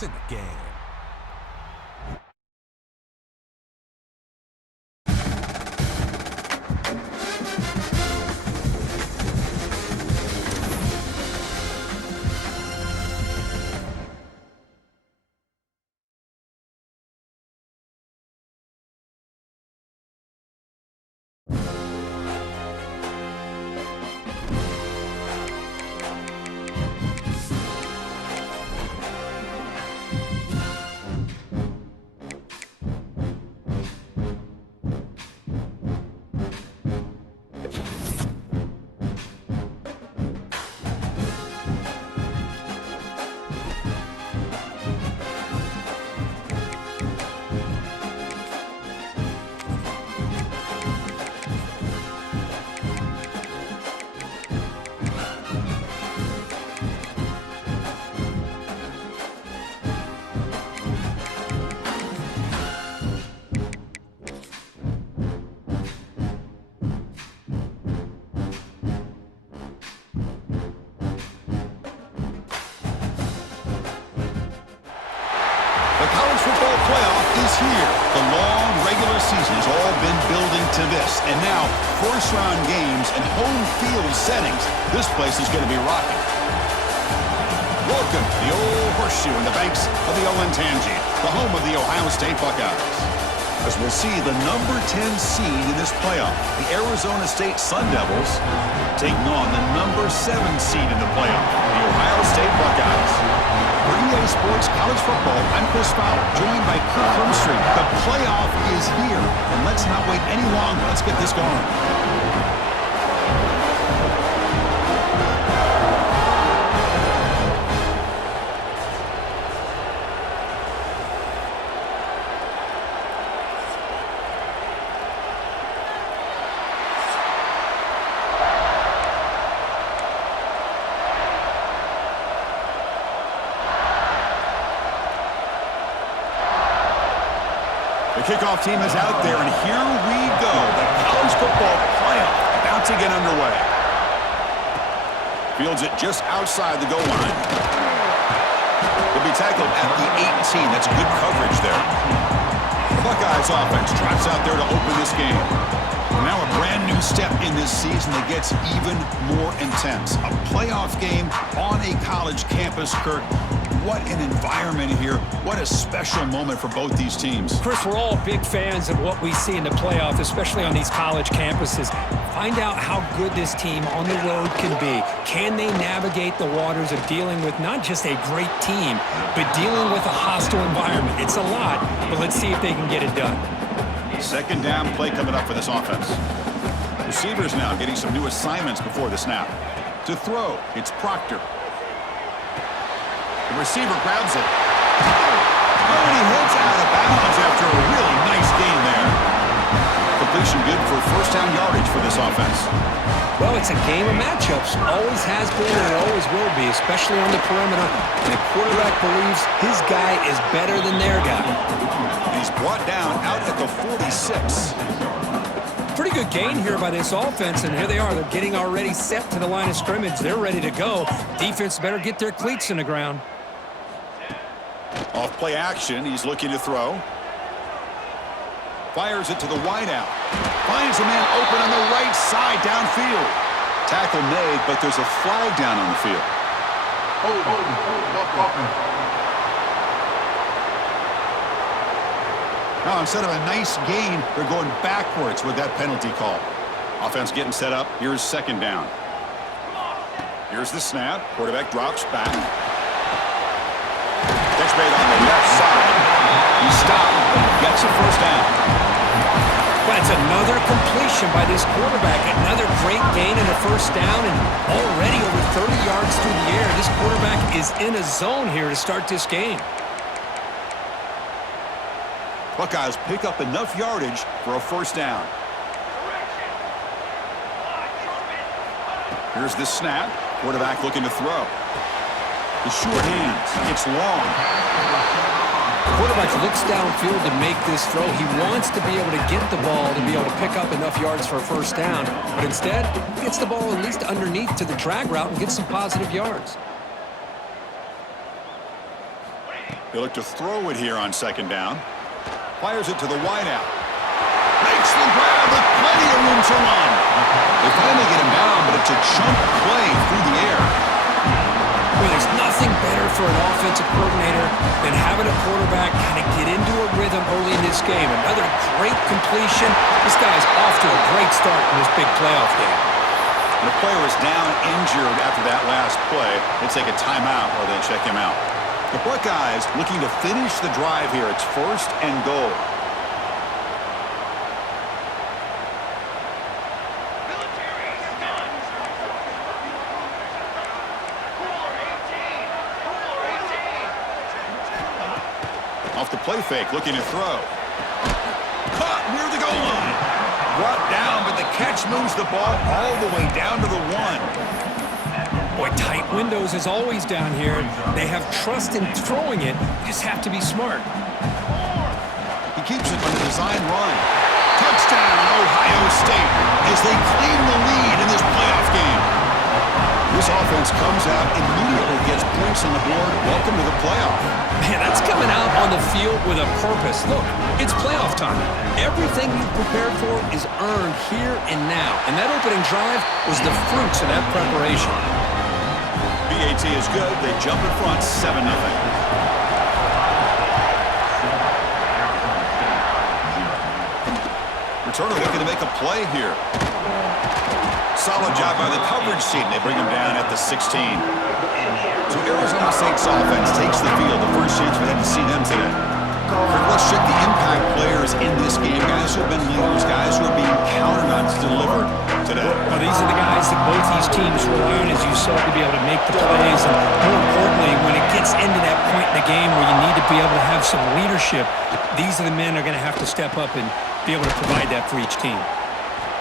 points in the game. Here. The long regular season has all been building to this. And now, first-round games and home field settings. This place is going to be rocking. Welcome to the old horseshoe in the banks of the Olentangy, the home of the Ohio State Buckeyes. As we'll see the number 10 seed in this playoff, the Arizona State Sun Devils, taking on the number 7 seed in the playoff, the Ohio State Buckeyes. For EA Sports College Football, I'm Chris Fowler, joined by Kirk Hermstreet. The playoff is here, and let's not wait any longer. Let's get this going. The kickoff team is out there, and here we go. The college football playoff about to get underway. Fields it just outside the goal line. He'll be tackled at the 18. That's good coverage there. The Buckeyes offense trots out there to open this game. Now a brand new step in this season that gets even more intense. A playoff game on a college campus, Kirk. What an environment here. What a special moment for both these teams. Chris, we're all big fans of what we see in the playoff, especially on these college campuses. Find out how good this team on the road can be. Can they navigate the waters of dealing with not just a great team, but dealing with a hostile environment? It's a lot, but let's see if they can get it done. Second down play coming up for this offense. Receivers now getting some new assignments before the snap. To throw, it's Procter. The receiver grabs it. Oh, and he heads out of bounds after a really nice gain there. Completion good for first down yardage for this offense. Well, it's a game of matchups. Always has been and it always will be, especially on the perimeter. And the quarterback believes his guy is better than their guy. He's brought down out at the 46. Pretty good gain here by this offense, and here they are. They're getting already set to the line of scrimmage. They're ready to go. Defense better get their cleats in the ground. Off play action, he's looking to throw. Fires it to the wideout. Finds a man open on the right side downfield. Tackle made, but there's a flag down on the field. Now, instead of a nice gain, they're going backwards with that penalty call. Offense getting set up. Here's second down. Here's the snap. Quarterback drops back. Catch made on the left side. He stopped, but gets a first down. That's another completion by this quarterback. Another great gain and a first down, and already over 30 yards through the air. This quarterback is in a zone here to start this game. Buckeyes pick up enough yardage for a first down. Here's the snap. Quarterback looking to throw. The short hands. It's long. The quarterback looks downfield to make this throw. He wants to be able to get the ball to be able to pick up enough yards for a first down. But instead, he gets the ball at least underneath to the drag route and gets some positive yards. They look to throw it here on second down. Fires it to the wideout. Makes the grab with plenty of room to run. They finally get him down, but it's a chunk play through the air. Well, there's nothing better for an offensive coordinator than having a quarterback kind of get into a rhythm early in this game. Another great completion. This guy's off to a great start in this big playoff game. And the player is down injured after that last play. They take a timeout while they check him out. The Buckeyes looking to finish the drive here. It's 1st and goal. Off the play fake, looking to throw. Caught near the goal line. Brought down, but the catch moves the ball all the way down to the 1. Boy, tight windows is always down here. They have trust in throwing it. You just have to be smart. He keeps it on the design run. Touchdown, Ohio State, as they claim the lead in this playoff game. This offense comes out, immediately gets points on the board. Welcome to the playoff. Man, that's coming out on the field with a purpose. Look, it's playoff time. Everything you prepared for is earned here and now. And that opening drive was the fruits of that preparation. BAT is good. They jump in front, 7-0. Returner looking to make a play here. Solid job by the coverage team. They bring him down at the 16. So Arizona State's offense takes the field. The first chance we had to see them today. Let's check the impact players in this game. Guys who have been leaders, guys who are being counted on to deliver today. Well, these are the guys that both these teams rely on, as you said, to be able to make the plays. And more importantly, when it gets into that point in the game where you need to be able to have some leadership, these are the men who are going to have to step up and be able to provide that for each team.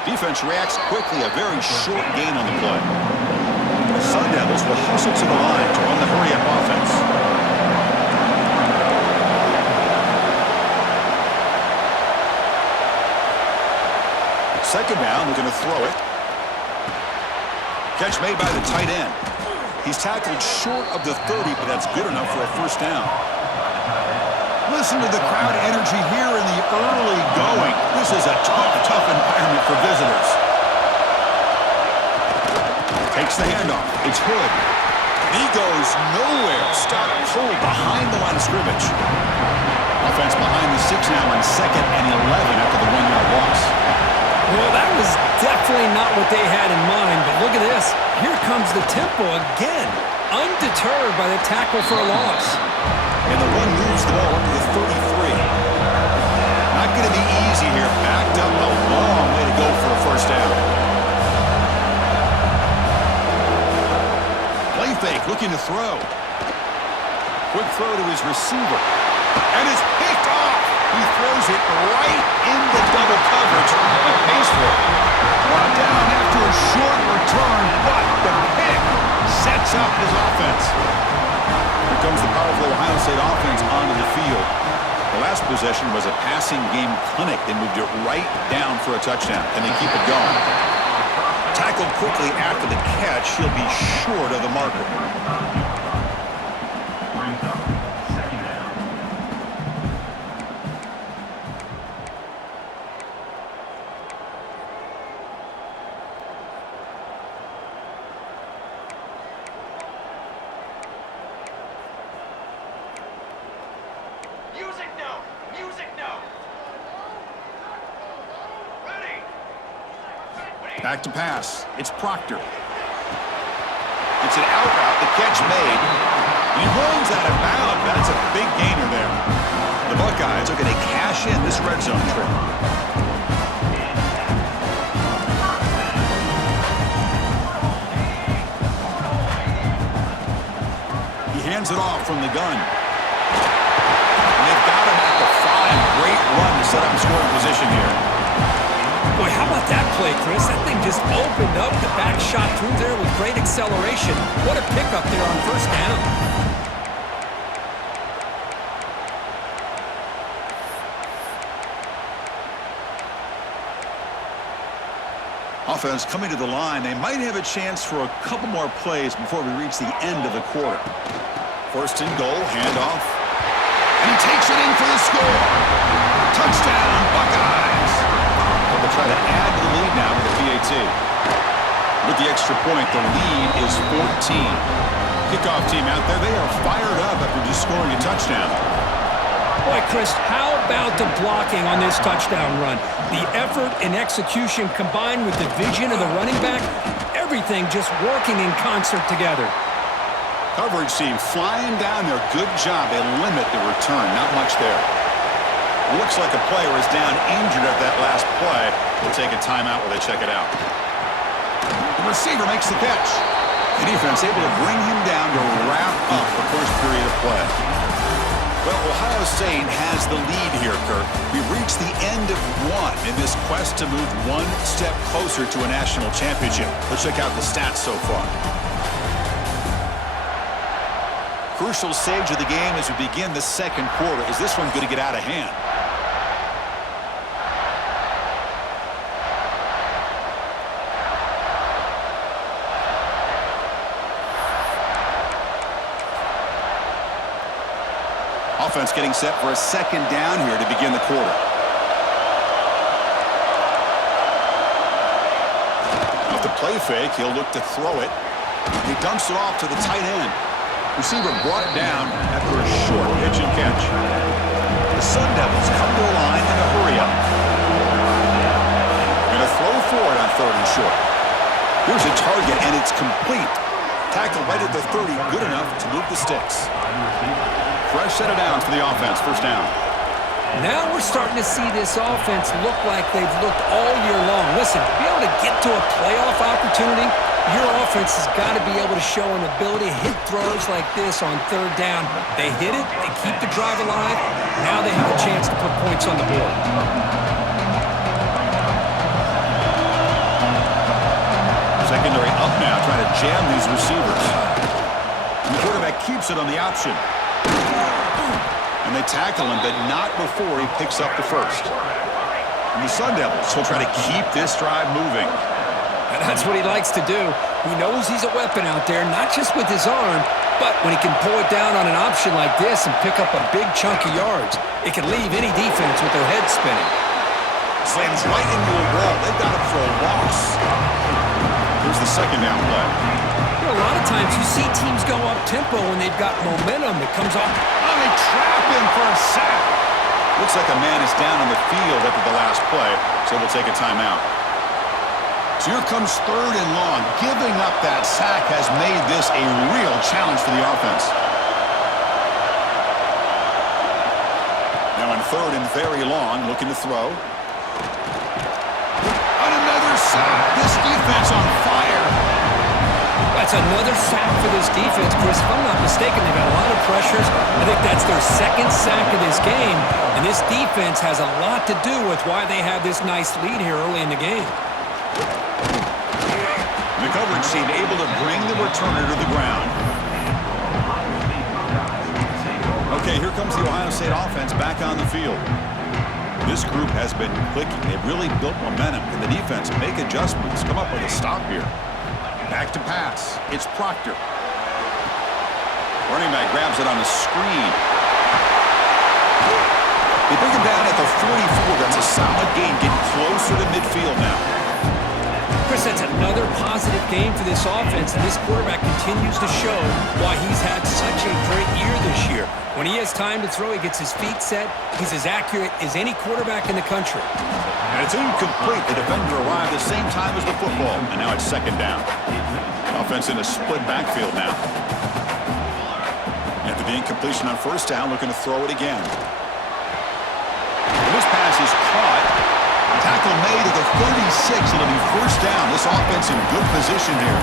Defense reacts quickly. A very short gain on the play. The Sun Devils will hustle to the line to run the hurry-up offense. Second down, looking to throw it. Catch made by the tight end. He's tackled short of the 30, but that's good enough for a first down. Listen to the crowd energy here in the early going. This is a tough environment for visitors. Takes the handoff. It's Hood. He goes nowhere. Stop pulled behind the line of scrimmage. Offense behind the 6 now on 2nd and 11 after the 1-yard loss. Well, that was definitely not what they had in mind, but look at this. Here comes the tempo again, undeterred by the tackle for a loss. And the run moves the ball up to the 33. Not going to be easy here. Backed up, a long way to go for a first down. Play fake, looking to throw. Quick throw to his receiver. And it's picked off. He throws it right into double coverage and pays for it. Brought down after a short return, but the pick sets up his offense. Here comes the powerful Ohio State offense onto the field. The last possession was a passing game clinic. They moved it right down for a touchdown, and they keep it going. Tackled quickly after the catch, he'll be short of the marker. Back to pass. It's Procter. It's an out route. The catch made. He runs out of bounds. That's a big gainer there. The Buckeyes are going to cash in this red zone trip. He hands it off from the gun. And they've got him at the 5. Great run to set up scoring position here. Boy, how about that play, Chris? That thing just opened up. The back shot through there with great acceleration. What a pickup there on first down. Offense coming to the line. They might have a chance for a couple more plays before we reach the end of the quarter. First and goal, handoff. And he takes it in for the score. Touchdown, Buckeyes. Well, they'll try to add to the lead now with the PAT. With the extra point, the lead is 14. Kickoff team out there, they are fired up after just scoring a touchdown. Boy, Chris, how about the blocking on this touchdown run? The effort and execution combined with the vision of the running back, everything just working in concert together. Coverage team flying down there. Good job. They limit the return. Not much there. Looks like a player is down injured at that last play. We'll take a timeout while they check it out. The receiver makes the catch. The defense able to bring him down to wrap up the first period of play. Well, Ohio State has the lead here, Kirk. We've reached the end of one in this quest to move one step closer to a national championship. Let's check out the stats so far. Crucial stage of the game as we begin the second quarter. Is this one going to get out of hand? Offense getting set for a second down here to begin the quarter. Off the play fake, he'll look to throw it. He dumps it off to the tight end. Receiver brought down after a short pitch and catch. The Sun Devils come to the line in a hurry up. Going to throw for it on 3rd and short. Here's a target, and it's complete. Tackle right at the 30, good enough to move the sticks. Fresh set of downs for the offense, first down. Now we're starting to see this offense look like they've looked all year long. Listen, to be able to get to a playoff opportunity, your offense has got to be able to show an ability to hit throws like this on 3rd down. They hit it, they keep the drive alive. Now they have a chance to put points on the board. Secondary up now, trying to jam these receivers. And the quarterback keeps it on the option. And they tackle him, but not before he picks up the first. And the Sun Devils will try to keep this drive moving. And that's what he likes to do. He knows he's a weapon out there, not just with his arm, but when he can pull it down on an option like this and pick up a big chunk of yards, it can leave any defense with their head spinning. Slams right into a wall. They've got him for a loss. Here's the second down play. A lot of times you see teams go up-tempo when they've got momentum. It comes off. Oh, they trap him for a sack. Looks like a man is down on the field after the last play, so we'll take a timeout. So here comes 3rd and long. Giving up that sack has made this a real challenge for the offense. Now on 3rd and very long, looking to throw. And another sack. This defense on fire. That's another sack for this defense, Chris. If I'm not mistaken, they've had a lot of pressures. I think that's their 2nd sack of this game. And this defense has a lot to do with why they have this nice lead here early in the game. The coverage team able to bring the returner to the ground. Okay, here comes the Ohio State offense back on the field. This group has been clicking. They've really built momentum. Can the defense make adjustments? Come up with a stop here. Back to pass. It's Procter. Running back grabs it on the screen. They bring him down at the 44. That's a solid gain, getting closer to midfield now. Chris, that's another positive game for this offense, and this quarterback continues to show why he's had such a great year this year. When he has time to throw, he gets his feet set. He's as accurate as any quarterback in the country. And it's incomplete. The defender arrived the same time as the football, and now it's 2nd down. Offense in a split backfield now. After the incompletion on 1st down, looking to throw it again. And this pass is caught. Tackle made at the 36. It'll be 1st down. This offense in good position here.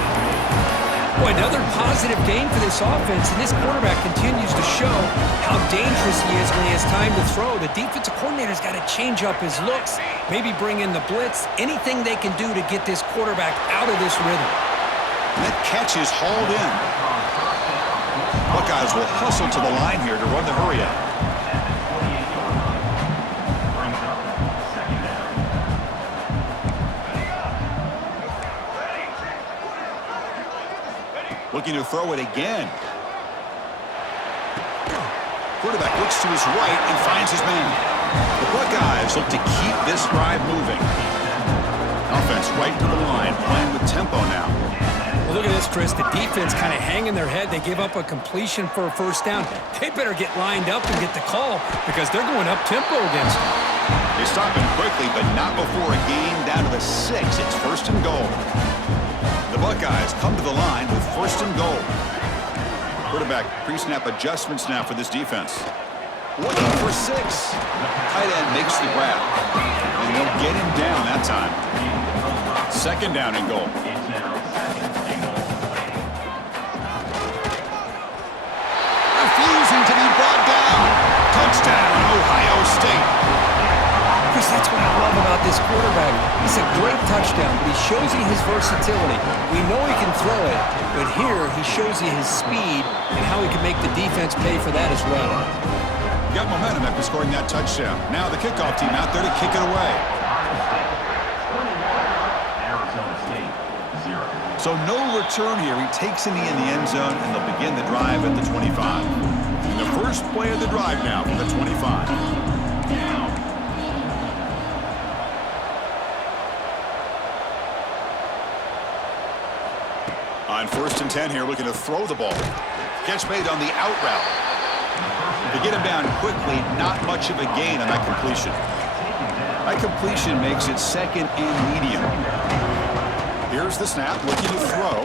Boy, another positive game for this offense, and this quarterback continues to show how dangerous he is when he has time to throw. The defensive coordinator's got to change up his looks, maybe bring in the blitz, anything they can do to get this quarterback out of this rhythm. And that catch is hauled in. Buckeyes will hustle to the line here to run the hurry up. Looking to throw it again. Quarterback looks to his right and finds his man. The Buckeyes look to keep this drive moving. Offense right to the line, playing with tempo now. Well, look at this, Chris. The defense kind of hanging their head. They give up a completion for a first down. They better get lined up and get the call because they're going up-tempo against them. They stop him quickly, but not before a gain down to the 6. It's first and goal. The Buckeyes come to the line with first and goal. Quarterback pre-snap adjustments now for this defense. Looking for 6. Tight end makes the grab. And they'll get him down that time. Second down and goal. Refusing to be brought down. Touchdown, Ohio State. Chris, that's what I love about this quarterback. It's a great touchdown, but he shows you his versatility. We know he can throw it, but here he shows you his speed and how he can make the defense pay for that as well. Got momentum after scoring that touchdown. Now the kickoff team out there to kick it away. So no return here. He takes it in the end zone, and they'll begin the drive at the 25. And the first play of the drive now from the 25. On first and 10 here, looking to throw the ball. Catch made on the out route. To get him down quickly, not much of a gain on that completion. That completion makes it second and medium. Here's the snap, looking to throw.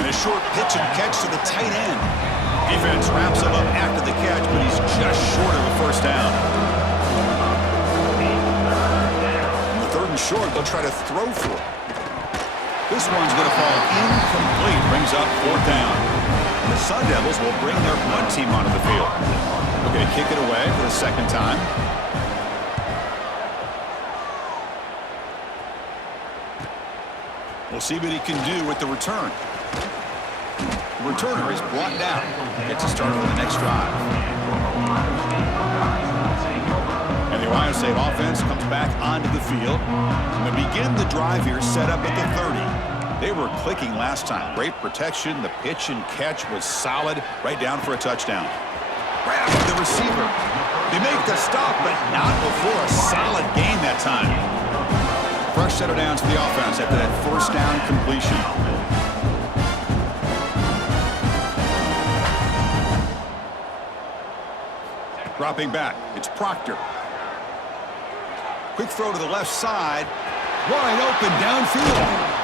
And a short pitch and catch to the tight end. Defense wraps him up after the catch, but he's just short of the first down. On the third and short, they'll try to throw for it. This one's going to fall incomplete, brings up fourth down. And the Sun Devils will bring their punt team onto the field. They're going to kick it away for the second time. We'll see what he can do with the return. The returner is brought down. Gets to start with the next drive. And the Ohio State offense comes back onto the field. And they begin the drive here, set up at the 30. They were clicking last time. Great protection. The pitch and catch was solid. Right down for a touchdown. Grab the receiver. They make the stop, but not before a solid gain that time. Fresh set of downs for the offense after that first down completion. Dropping back, it's Procter. Quick throw to the left side. Wide open downfield.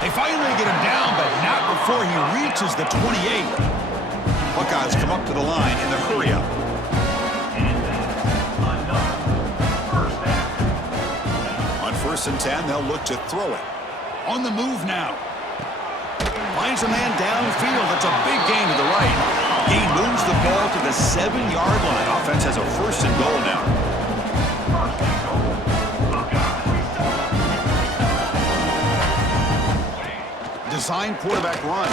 They finally get him down, but not before he reaches the 28. Buckeyes come up to the line in the hurry-up. On first and 10, they'll look to throw it. On the move now. Finds a man downfield. That's a big gain to the right. He moves the ball to the 7-yard line. Offense has a first and goal now. Design quarterback run.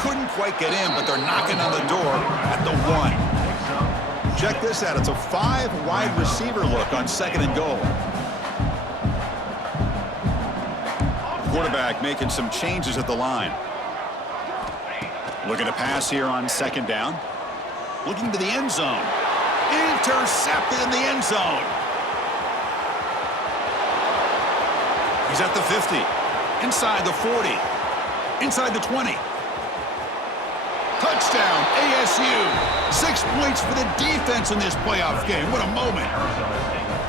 Couldn't quite get in, but they're knocking on the door at the 1. Check this out. It's a 5-wide receiver look on second and goal. Quarterback making some changes at the line. Looking to pass here on second down. Looking to the end zone. Intercepted in the end zone. He's at the 50. Inside the 40. Inside the 20. Touchdown, ASU. 6 points for the defense in this playoff game. What a moment.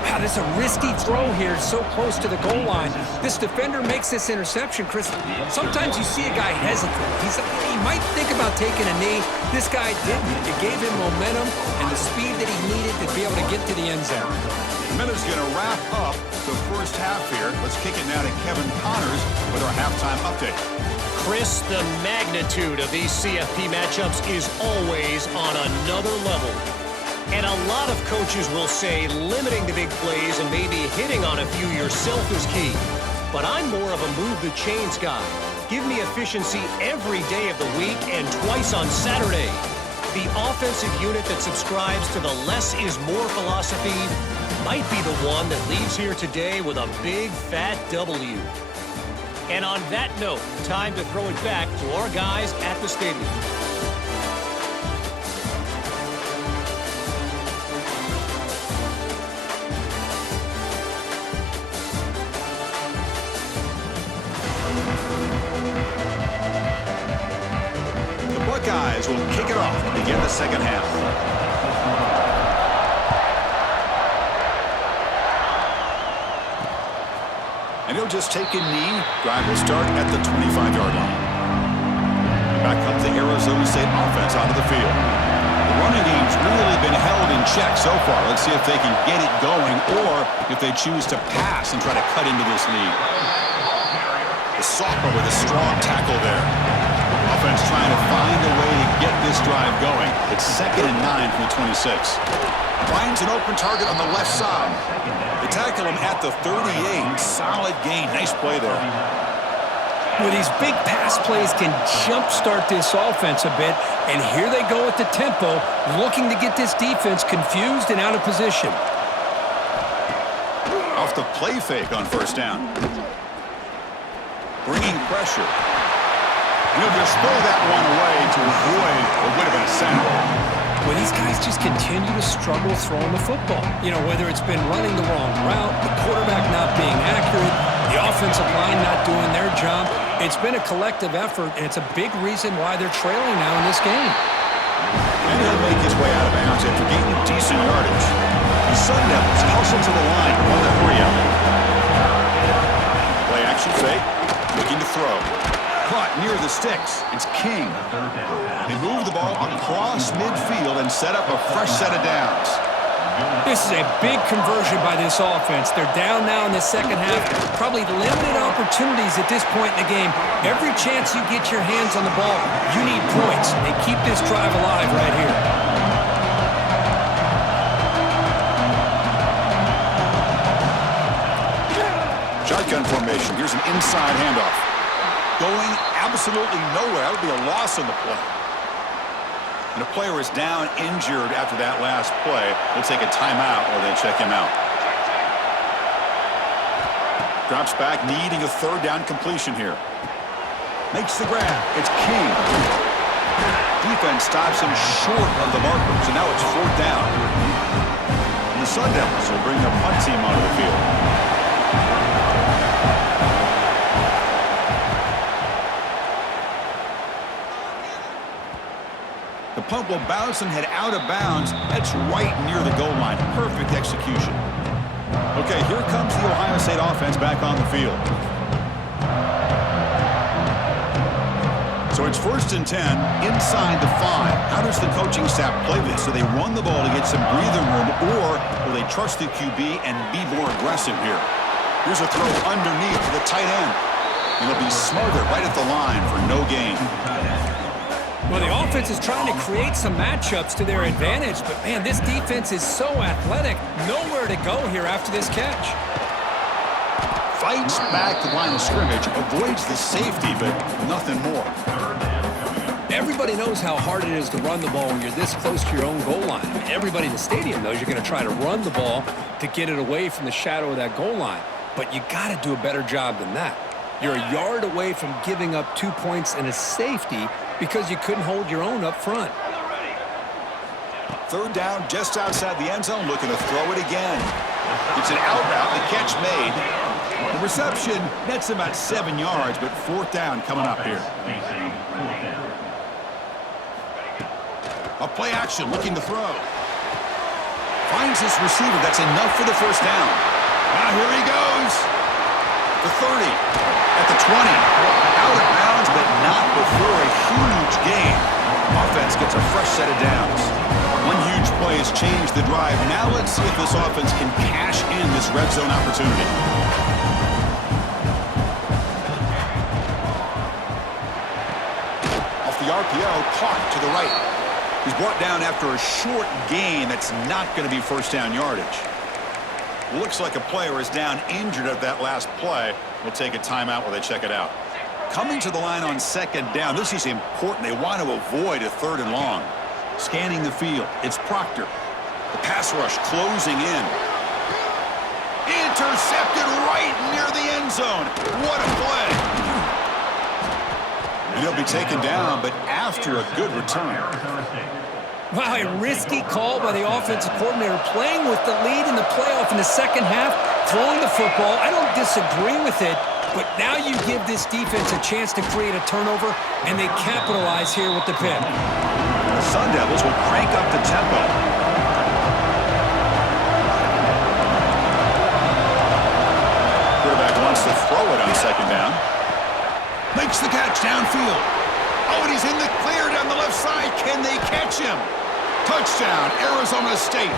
Wow, this is a risky throw here, so close to the goal line. This defender makes this interception, Chris. Sometimes you see a guy hesitant. He might think about taking a knee. This guy didn't. It gave him momentum and the speed that he needed to be able to get to the end zone. The minute's going to wrap up the first half here. Let's kick it now to Kevin Connors with our halftime update. Chris, the magnitude of these CFP matchups is always on another level. And a lot of coaches will say limiting the big plays and maybe hitting on a few yourself is key. But I'm more of a move the chains guy. Give me efficiency every day of the week and twice on Saturday. The offensive unit that subscribes to the less is more philosophy might be the one that leaves here today with a big fat W. And on that note, time to throw it back to our guys at the stadium. will kick it off to begin the second half. And he'll just take a knee. Drive will start at the 25-yard line. And back comes the Arizona State offense onto the field. The running game's really been held in check so far. Let's see if they can get it going or if they choose to pass and try to cut into this lead. The sophomore with a strong tackle there. Offense trying to find a way to get this drive going. It's 2nd and 9 from the 26. Finds an open target on the left side. They tackle him at the 38. Solid gain. Nice play there. Well, these big pass plays can jumpstart this offense a bit, and here they go at the tempo, looking to get this defense confused and out of position. Off the play fake on first down. Bringing pressure. And he'll just throw that one away to avoid what would have been a sack. Well, these guys just continue to struggle throwing the football. You know, whether it's been running the wrong route, the quarterback not being accurate, the offensive line not doing their job. It's been a collective effort, and it's a big reason why they're trailing now in this game. And he'll make his way out of bounds after gaining decent yardage. The Sun Devils hustle to the line on the hurry-up. Play action fake, looking to throw. Caught near the sticks. It's King. They move the ball across midfield and set up a fresh set of downs. This is a big conversion by this offense. They're down now in the second half. Probably limited opportunities at this point in the game. Every chance you get your hands on the ball, you need points. They keep this drive alive right here. Shotgun formation. Here's an inside handoff. Going absolutely nowhere. That would be a loss on the play. And a player is down injured after that last play. They'll take a timeout or they check him out. Drops back, needing a third down completion here. Makes the grab. It's King. Defense stops him short of the markers, and now it's 4th down. And the Sun Devils will bring their punt team onto the field. The punt will bounce and head out of bounds. That's right near the goal line. Perfect execution. Okay, here comes the Ohio State offense back on the field. So it's 1st and 10, inside the 5. How does the coaching staff play this? Do they run the ball to get some breathing room, or will they trust the QB and be more aggressive here? Here's a throw underneath to the tight end. And they'll be smothered right at the line for no gain. Well, the offense is trying to create some matchups to their advantage, but, man, this defense is so athletic. Nowhere to go here after this catch. Fights back the line of scrimmage, avoids the safety, but nothing more. Everybody knows how hard it is to run the ball when you're this close to your own goal line. I mean, everybody in the stadium knows you're going to try to run the ball to get it away from the shadow of that goal line. But you got to do a better job than that. You're a yard away from giving up 2 points and a safety because you couldn't hold your own up front. 3rd down, just outside the end zone, looking to throw it again. It's an out route, the catch made. The reception nets about 7 yards, but 4th down coming up here. A play action, looking to throw. Finds his receiver, that's enough for the 1st down. Now here he goes. The 30, at the 20. Out of bounds, but not before a huge gain. Offense gets a fresh set of downs. One huge play has changed the drive. Now let's see if this offense can cash in this red zone opportunity. Off the RPO, caught to the right. He's brought down after a short gain that's not going to be 1st down yardage. Looks like a player is down injured at that last play. We'll take a timeout while they check it out. Coming to the line on 2nd down. This is important. They want to avoid a 3rd and long. Scanning the field. It's Procter. The pass rush closing in. Intercepted right near the end zone. What a play. And he'll be taken down, but after a good return. Wow, a risky call by the offensive coordinator, playing with the lead in the playoff in the second half, throwing the football. I don't disagree with it, but now you give this defense a chance to create a turnover, and they capitalize here with the pick. The Sun Devils will crank up the tempo. Quarterback wants to throw it on second down. Makes the catch downfield. Oh, and he's in the clear down the left side. Can they catch him? Touchdown, Arizona State.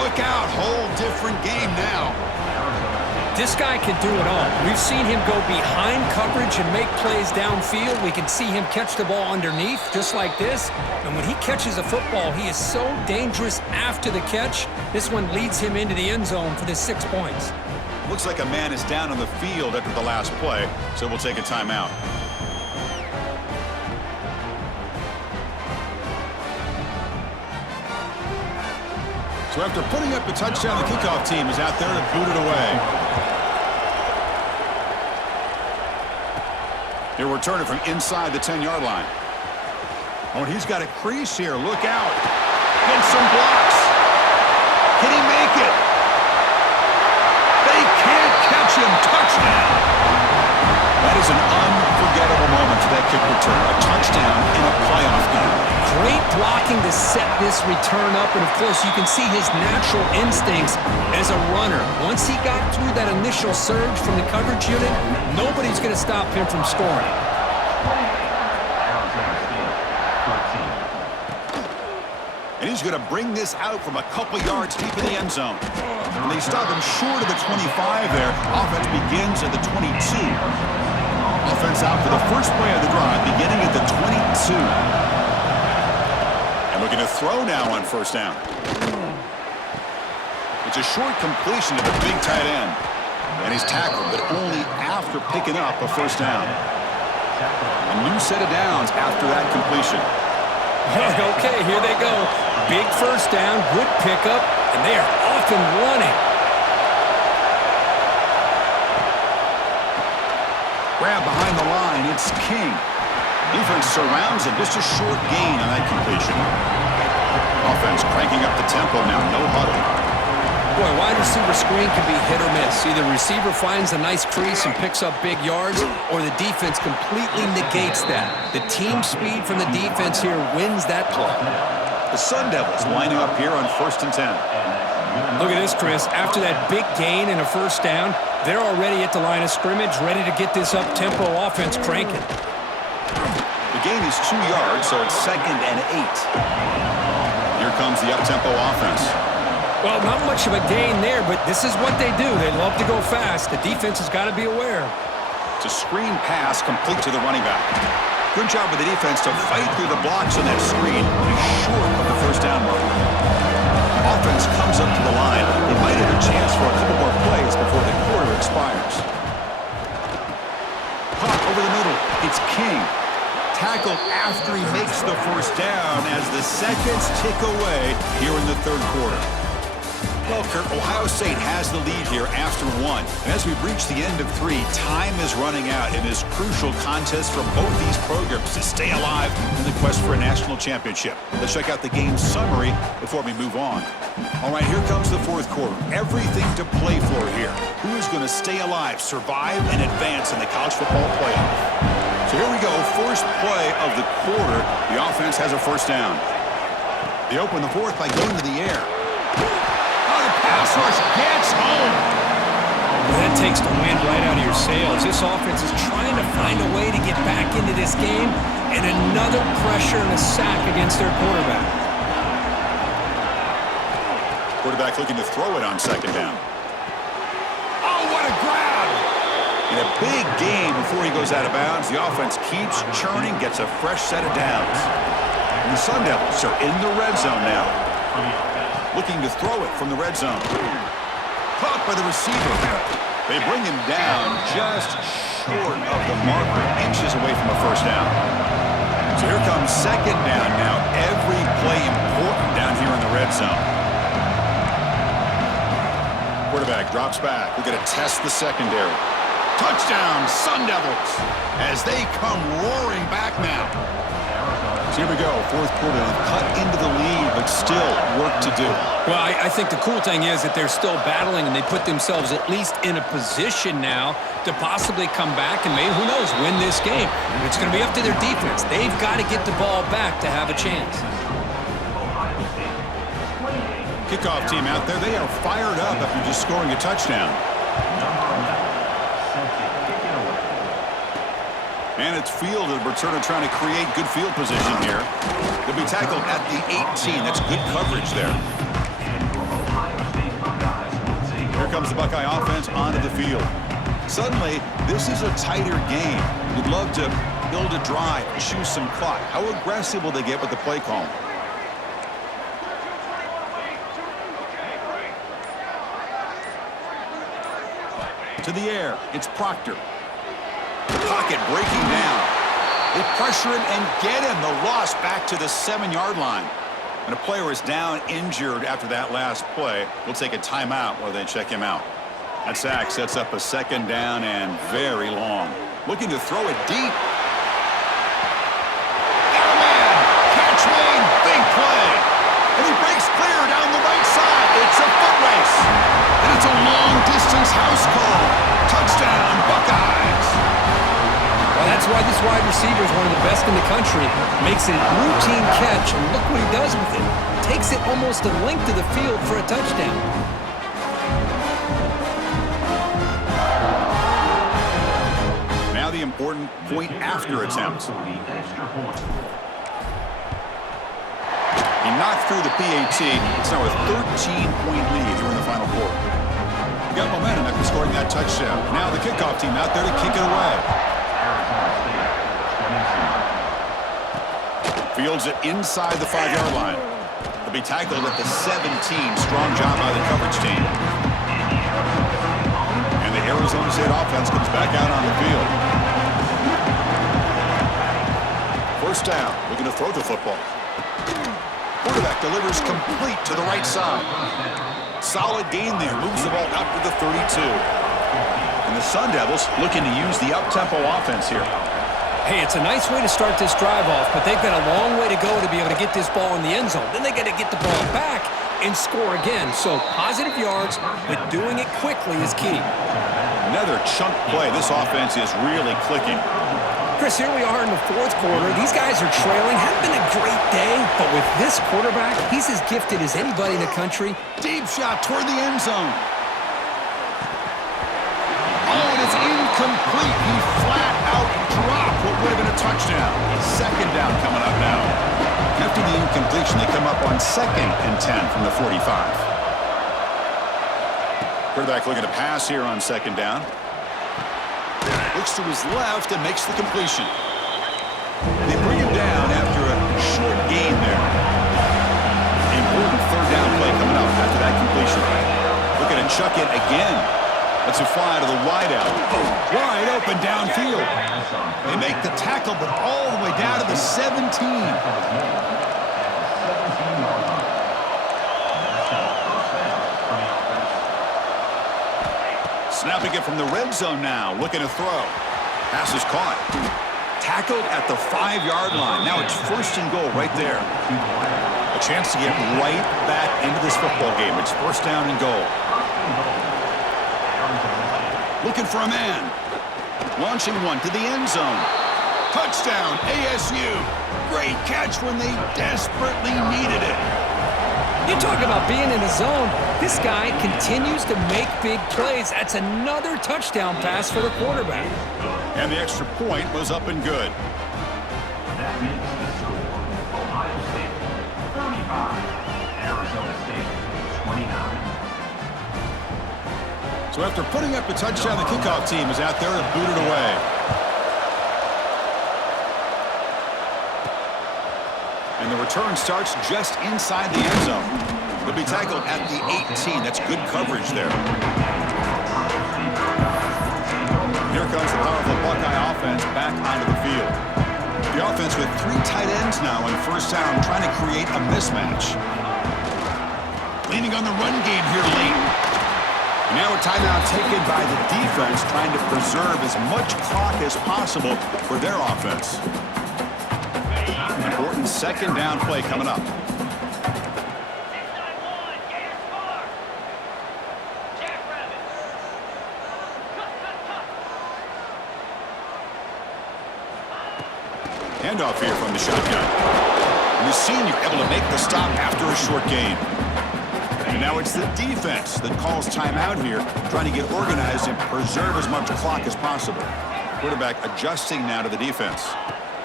Look out, whole different game now. This guy can do it all. We've seen him go behind coverage and make plays downfield. We can see him catch the ball underneath, just like this. And when he catches a football, he is so dangerous after the catch. This one leads him into the end zone for the 6 points. Looks like a man is down on the field after the last play, so we'll take a timeout. So after putting up the touchdown, the kickoff team is out there to boot it away. He'll return it from inside the 10-yard line. Oh, and he's got a crease here. Look out. Gets some blocks. Can he make it? They can't catch him. Touchdown. That is an unforgettable moment for that kick return. A touchdown in a playoff game. Great blocking to set this return up, and of course you can see his natural instincts as a runner. Once he got through that initial surge from the coverage unit, nobody's going to stop him from scoring. And he's going to bring this out from a couple yards deep in the end zone. And they stop him short of the 25 there. Offense begins at the 22. Offense out for the first play of the drive, beginning at the 22. And looking to throw now on first down. It's a short completion to the big tight end. And he's tackled, but only after picking up a first down. A new set of downs after that completion. Okay, here they go. Big first down, good pickup, and they are off and running. Grab behind the line, it's King. Defense surrounds him, just a short gain on that completion. Offense cranking up the tempo now, no huddle. Boy, wide receiver screen can be hit or miss. Either receiver finds a nice crease and picks up big yards, or the defense completely negates that. The team speed from the defense here wins that play. The Sun Devils lining up here on 1st and 10. Look at this, Chris. After that big gain and a first down, they're already at the line of scrimmage, ready to get this up-tempo offense cranking. The gain is 2 yards, so it's 2nd and 8. Here comes the up-tempo offense. Well, not much of a gain there, but this is what they do. They love to go fast. The defense has got to be aware. It's a screen pass complete to the running back. Good job with the defense to fight through the blocks on that screen. He's short of the first down mark. Offense comes up to the line. They might have a chance for a couple more plays before the quarter expires. Caught over the middle. It's King. Tackled after he makes the first down as the seconds tick away here in the third quarter. Well, Kurt, Ohio State has the lead here after 1. And as we've reached the end of 3, time is running out in this crucial contest for both these programs to stay alive in the quest for a national championship. Let's check out the game summary before we move on. All right, here comes the fourth quarter. Everything to play for here. Who is going to stay alive, survive, and advance in the college football playoff? So here we go, first play of the quarter. The offense has a first down. They open the fourth by going to the air. Pass rush gets home. Well, that takes the wind right out of your sails. This offense is trying to find a way to get back into this game, and another pressure and a sack against their quarterback. Quarterback looking to throw it on second down. Oh, what a grab! In a big game before he goes out of bounds, the offense keeps churning, gets a fresh set of downs. And the Sun Devils are in the red zone now. Looking to throw it from the red zone. Caught by the receiver. They bring him down just short of the marker, inches away from a first down. So here comes second down now. Every play important down here in the red zone. Quarterback drops back. We're going to test the secondary. Touchdown, Sun Devils, as they come roaring back now. So here we go, fourth quarter. They've cut into the lead, but still work to do. Well, I think the cool thing is that they're still battling, and they put themselves at least in a position now to possibly come back and maybe, who knows, win this game. It's going to be up to their defense. They've got to get the ball back to have a chance. Kickoff team out there. They are fired up after just scoring a touchdown. And it's fielded. Procter trying to create good field position here. They'll be tackled at the 18. That's good coverage there. Here comes the Buckeye offense onto the field. Suddenly, this is a tighter game. You'd love to build a drive, choose some clock. How aggressive will they get with the play call? To the air, it's Procter. The pocket breaking down. They pressure him and get him. The loss back to the 7-yard line. And a player is down injured after that last play. We'll take a timeout while they check him out. That sack sets up a second down and very long. Looking to throw it deep. Got a man. Catch made. Big play. And he breaks clear down the right side. It's a foot race. And it's a long-distance house call. Touchdown, Buckeyes. Well, that's why this wide receiver is one of the best in the country. Makes a routine catch, and look what he does with it. Takes it almost a length of the field for a touchdown. Now the important point after attempt. He knocked through the PAT. It's now a 13-point lead here in the final quarter. He got momentum after scoring that touchdown. Now the kickoff team out there to kick it away. Fields it inside the 5-yard line. He'll be tackled at the 17. Strong job by the coverage team. And the Arizona State offense comes back out on the field. First down, looking to throw the football. Quarterback delivers complete to the right side. Solid gain there, moves the ball out to the 32. And the Sun Devils looking to use the up-tempo offense here. Hey, it's a nice way to start this drive off, but they've got a long way to go to be able to get this ball in the end zone. Then they got to get the ball back and score again. So positive yards, but doing it quickly is key. Another chunk play. This offense is really clicking. Chris, here we are in the fourth quarter. These guys are trailing. Hasn't been a great day, but with this quarterback, he's as gifted as anybody in the country. Deep shot toward the end zone. Oh, and it's incomplete. He flat out dropped what would have been a touchdown. Second down coming up now. After the incompletion, they come up on 2nd and 10 from the 45. Quarterback looking to pass here on 2nd down. Looks to his left and makes the completion. They bring him down after a short gain there. Important 3rd down play coming up after that completion. Looking to chuck it again. Let's it fly to the wideout. Wide open downfield. They make the tackle, but all the way down to the 17. Snapping it from the red zone now, looking to throw. Pass is caught. Tackled at the 5-yard line. Now it's 1st and goal right there. A chance to get right back into this football game. It's 1st down and goal. Looking for a man. Launching one to the end zone. Touchdown, ASU. Great catch when they desperately needed it. You talk about being in the zone. This guy continues to make big plays. That's another touchdown pass for the quarterback. And the extra point was up and good. That makes the score Ohio State 35, Arizona State 29. So after putting up a touchdown, the kickoff team is out there and booted away. And the return starts just inside the end zone. They'll be tackled at the 18. That's good coverage there. Here comes the powerful Buckeye offense back onto the field. The offense with 3 tight ends now on 1st down, trying to create a mismatch. Leaning on the run game here late. And now a timeout taken by the defense, trying to preserve as much clock as possible for their offense. Important exciting second down play coming up. Handoff here from the shotgun. And the senior able to make the stop after a short gain. And now it's the defense that calls timeout here, trying to get organized and preserve as much clock as possible. Quarterback adjusting now to the defense.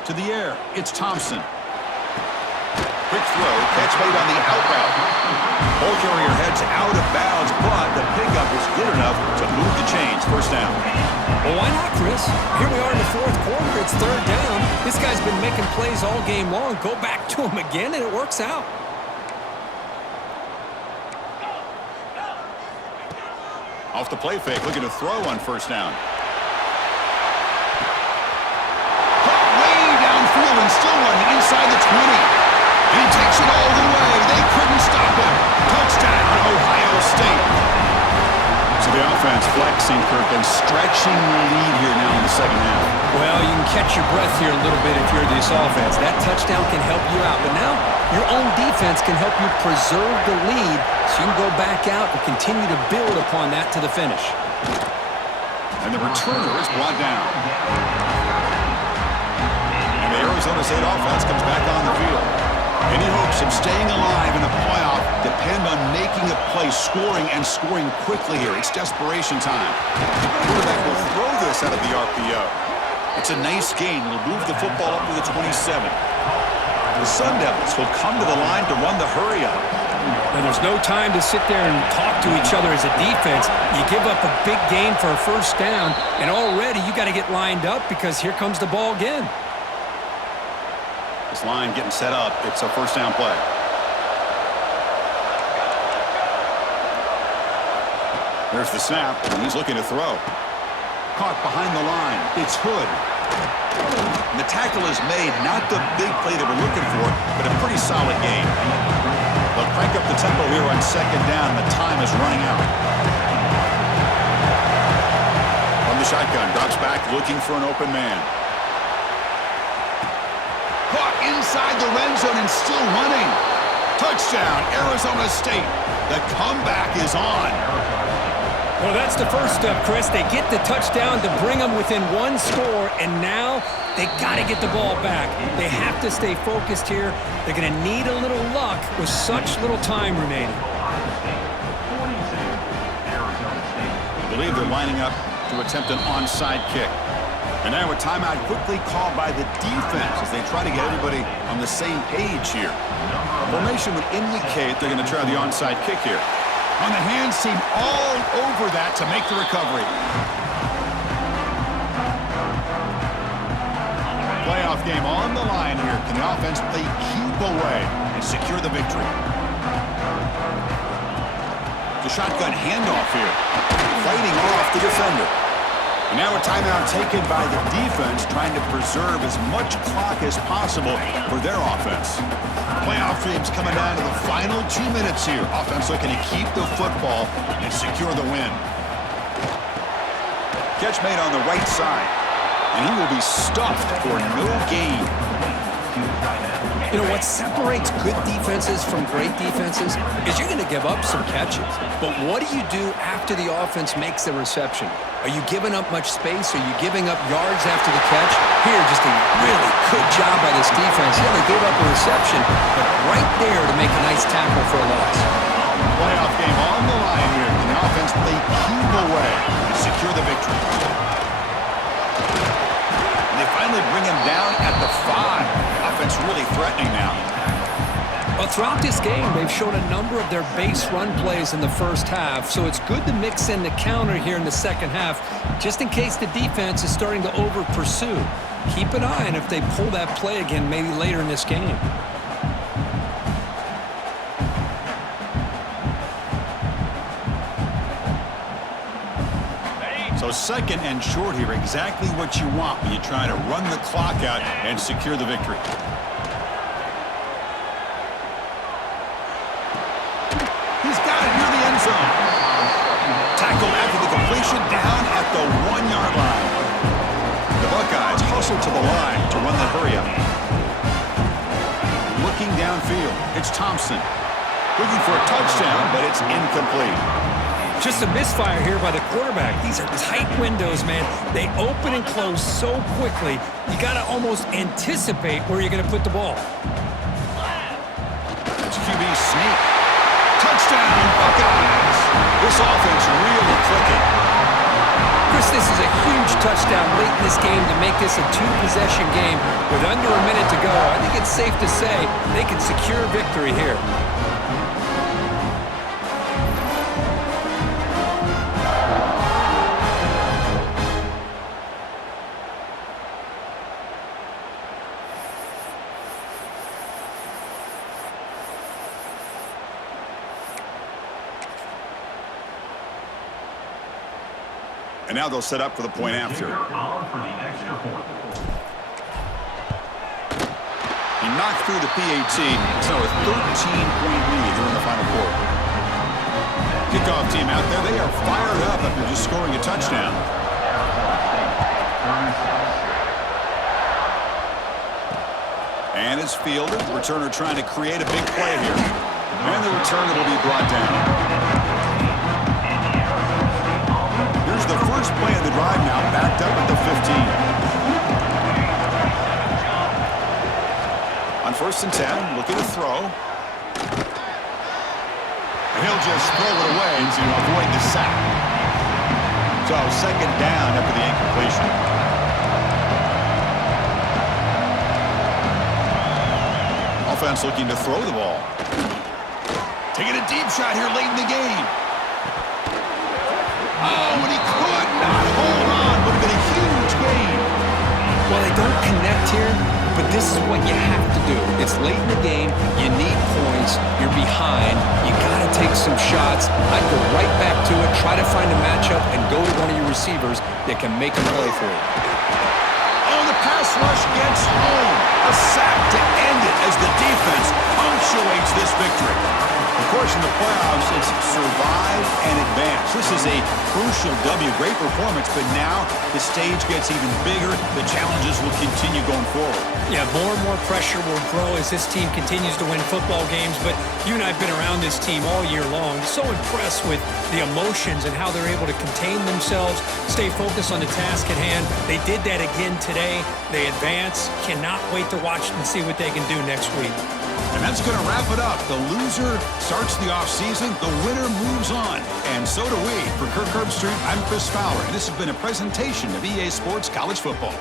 To the air, it's Thompson. Quick throw, catch made on the out route. Ball carrier heads out of bounds, but the pickup is good enough to move the chains. First down. Well, why not, Chris? Here we are in the fourth quarter. It's third down. This guy's been making plays all game long. Go back to him again, and it works out. Off the play fake, looking to throw on first down. Caught way downfield and still running inside the 20. And he takes it all the way. They couldn't stop him. Touchdown, Ohio State. So the offense flexing, Kirk, and stretching the lead here now in the second half. Well, you can catch your breath here a little bit if you're this offense. That touchdown can help you out. But now your own defense can help you preserve the lead so you can go back out and continue to build upon that to the finish. And the returner is brought down. And the Arizona State offense comes back on the field. Any hopes of staying alive in the playoff depend on making a play, scoring, and scoring quickly here. It's desperation time. The quarterback will throw this out of the RPO. It's a nice gain. It'll move the football up to the 27. The Sun Devils will come to the line to run the hurry-up. And there's no time to sit there and talk to each other as a defense. You give up a big gain for a first down, and already you got to get lined up because here comes the ball again. This line getting set up. It's a first down play. There's the snap, and he's looking to throw. Caught behind the line. It's Hood. And the tackle is made. Not the big play that we're looking for, but a pretty solid game. They'll crank up the tempo here on second down. The time is running out. From the shotgun, drops back, looking for an open man. Caught inside the red zone and still running. Touchdown, Arizona State. The comeback is on. Well, that's the first step, Chris. They get the touchdown to bring them within one score, and now they got to get the ball back. They have to stay focused here. They're going to need a little luck with such little time remaining. I believe they're lining up to attempt an onside kick. And now a timeout quickly called by the defense as they try to get everybody on the same page here. Formation would indicate they're going to try the onside kick here. On the hands team all over that to make the recovery. Playoff game on the line here. Can the offense play keep away and secure the victory? The shotgun handoff here. Fighting off the defender. And now a timeout taken by the defense, trying to preserve as much clock as possible for their offense. Playoff dreams coming down to the final 2 minutes here. Offense looking to keep the football and secure the win. Catch made on the right side, and he will be stuffed for no gain. You know, what separates good defenses from great defenses is you're going to give up some catches. But what do you do after the offense makes the reception? Are you giving up much space? Are you giving up yards after the catch? Here, just a really good job by this defense. Yeah, they gave up a reception, but right there to make a nice tackle for a loss. Playoff game on the line here. Can the offense play keep away and secure the victory? And they finally bring him down at the 5. Offense really threatening now. Well, throughout this game, they've shown a number of their base run plays in the first half, so it's good to mix in the counter here in the second half, just in case the defense is starting to over-pursue. Keep an eye on if they pull that play again maybe later in this game. So second and short here, exactly what you want when you try to run the clock out and secure the victory. He's got it near the end zone. Tackled after the completion down at the 1-yard line. The Buckeyes hustle to the line to run the hurry-up. It's Thompson. Looking for a touchdown, but it's incomplete. Just a misfire here by the quarterback. These are tight windows, man. They open and close so quickly, you got to almost anticipate where you're going to put the ball. It's QB sneak. Touchdown, Buckeyes. This offense really clicking. Chris, this is a huge touchdown late in this game to make this a two-possession game with under a minute to go. I think it's safe to say they can secure victory here. And now they'll set up for the point after. On for the extra point. He knocked through the PAT. It's now a 13-point lead here in the final quarter. Kickoff team out there, they are fired up after just scoring a touchdown. And it's fielded. Returner trying to create a big play here. And the returner will be brought down. Here's the first play of the drive now, backed up at the 15. On 1st and 10, looking to throw. And he'll just throw it away to avoid the sack. So 2nd down after the incompletion. Offense looking to throw the ball. Taking a deep shot here late in the game. Oh, and he could not hold on. Would have been a huge gain. Well, they don't connect here, but this is what you have to do. It's late in the game. You need points. You're behind. You got to take some shots. I'd go right back to it, try to find a matchup, and go to one of your receivers that can make a play for you. Oh, the pass rush gets home. A sack to end it as the defense punctuates this victory. Of course, in the playoffs, it's survive and advance. This is a crucial W. Great performance, but now the stage gets even bigger. The challenges will continue going forward. Yeah, more and more pressure will grow as this team continues to win football games, but you and I have been around this team all year long. So impressed with the emotions and how they're able to contain themselves, stay focused on the task at hand. They did that again today. They advance. Cannot wait to watch and see what they can do next week. And that's going to wrap it up. The loser starts the offseason. The winner moves on. And so do we. For Kirk Herbstreit, I'm Chris Fowler. And this has been a presentation of EA Sports College Football.